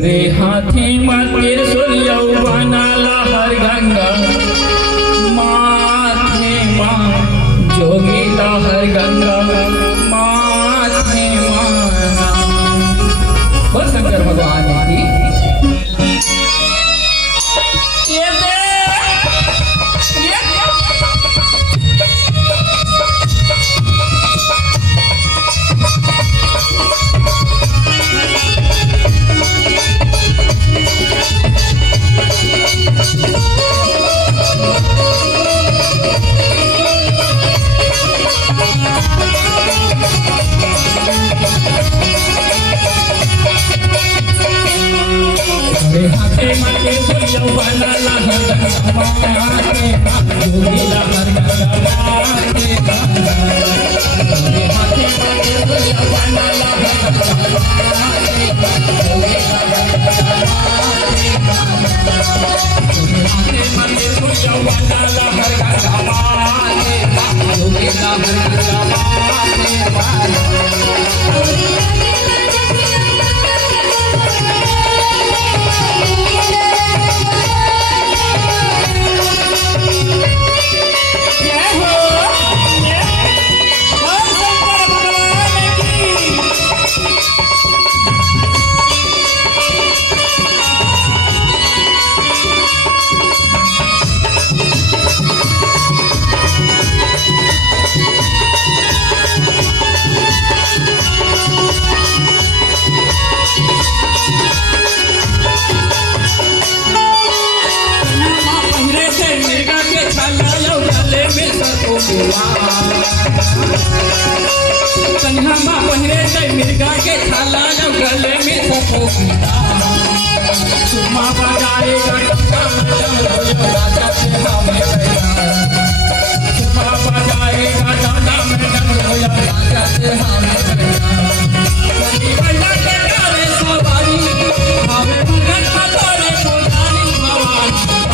रे हाथी मातिर सूर्य बनाला हर गंगा माथे मां जोगीला हर गंगा माथे मां। बोल शंकर भगवान की। हाथे माथे सूर्य बनाला हर गंगा माथे जोगीला हर गंगा माथे हाथे माथे सूर्य बनाला हर गंगा माथे जोगीला हर गंगा हाथे माथे सूर्य बनाला हर गंगा माथे जोगीला हर गंगा कन्हमा पहिरे से मिर्गा के छाला जब गले में सको सुरमा बजाएगा राजा से हमें सुरमा बजाएगा दादा में राजा से हमें सवारी हमें भगत पतोरे पुजारी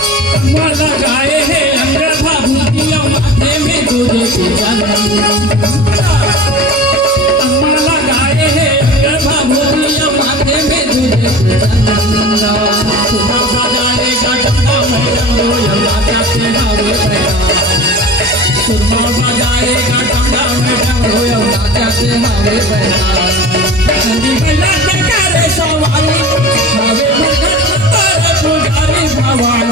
लगाए हैं अंगूठा भूतिया माथे में दूजे लगाए हैं अंगूठा भूतिया माथे में दूजे बजाएगा डंडा मैडम राजा से हवे सुरमा बजाएगा डंडा मैडम राजा से हवे करे सवारी हवे पुजारी भवानी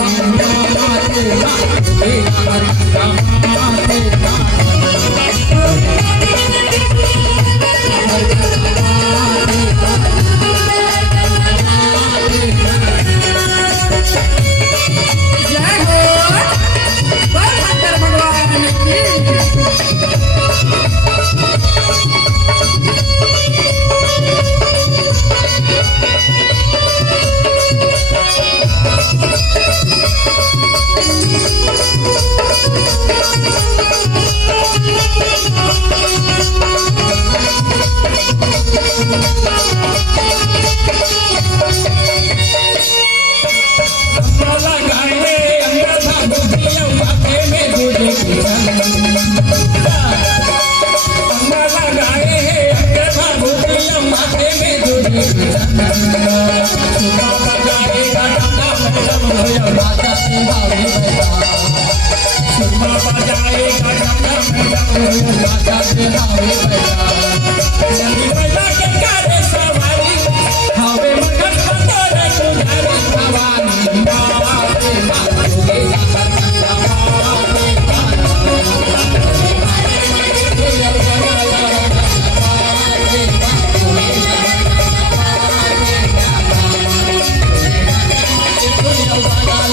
Bye.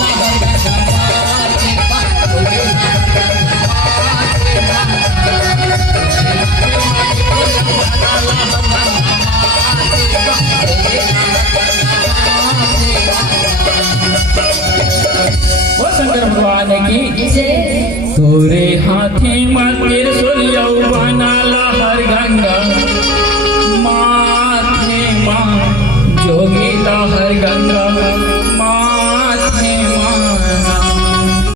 वो शंकर भगवान की जय तोरे हाथे में त्रिशूल यौवना